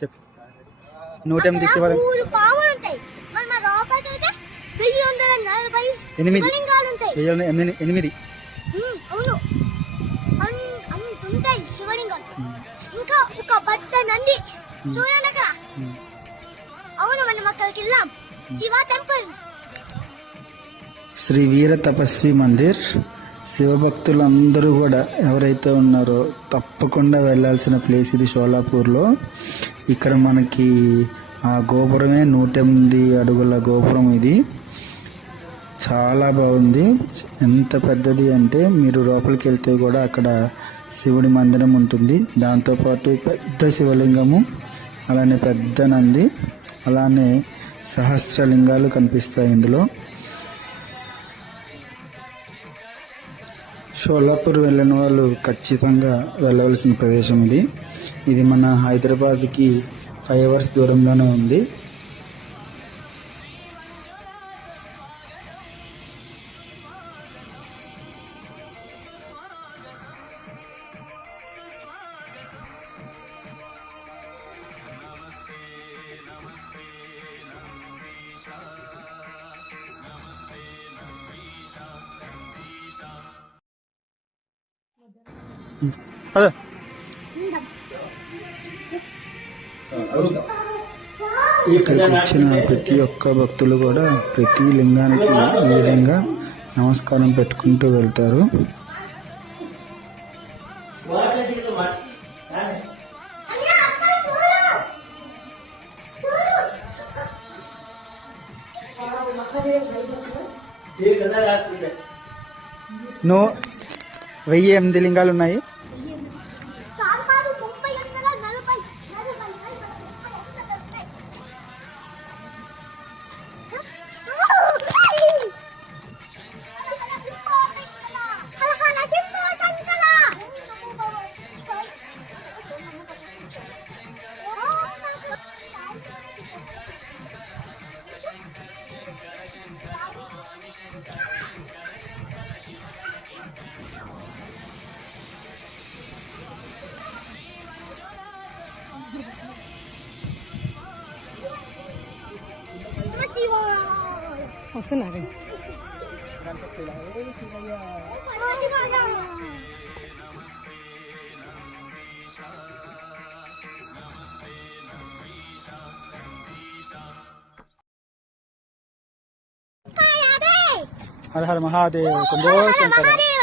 చెప్పు 108 శివలింగం 8 ఇంకా ఒక బట్ట నంది చూడండి. అవును మనం అక్కడికి వెళ్ళాం. శివ టెంపుల్, శ్రీ వీర తపస్వి మందిర్. శివభక్తులందరూ కూడా ఎవరైతే ఉన్నారో తప్పకుండా వెళ్ళాల్సిన ప్లేస్ ఇది షోలాపూర్లో. ఇక్కడ మనకి ఆ గోపురమే 108 అడుగుల గోపురం. ఇది చాలా బాగుంది. ఎంత పెద్దది అంటే మీరు లోపలికి వెళ్తే కూడా అక్కడ శివుడి మందిరం ఉంటుంది. దాంతోపాటు పెద్ద శివలింగము, అలానే పెద్ద నంది, అలానే సహస్రలింగాలు కనిపిస్తాయి ఇందులో. షోలాపూర్ వెళ్ళిన వాళ్ళు ఖచ్చితంగా వెళ్ళవలసిన ప్రదేశం ఇది. ఇది మన హైదరాబాద్కి 5 hours దూరంలోనే ఉంది. ఇక్కడికి వచ్చిన ప్రతి ఒక్క భక్తులు కూడా ప్రతి లింగానికి ఈ విధంగా నమస్కారం పెట్టుకుంటూ వెళ్తారు. నో 1008 లింగాలు ఉన్నాయి. వస్తున్నారు. హర హర మహాదేవ్, శంభో శంకర.